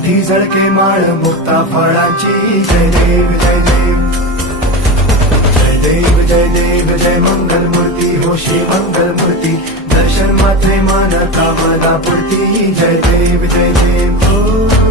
कंठी झळके माळ मुक्ता फळाची जय देव जय देव जय देव जय देव जय मंगल मूर्ती हो श्री मंगल मूर्ती दर्शन मात्रे मन कामना पूर्ती जय देव जय देव हो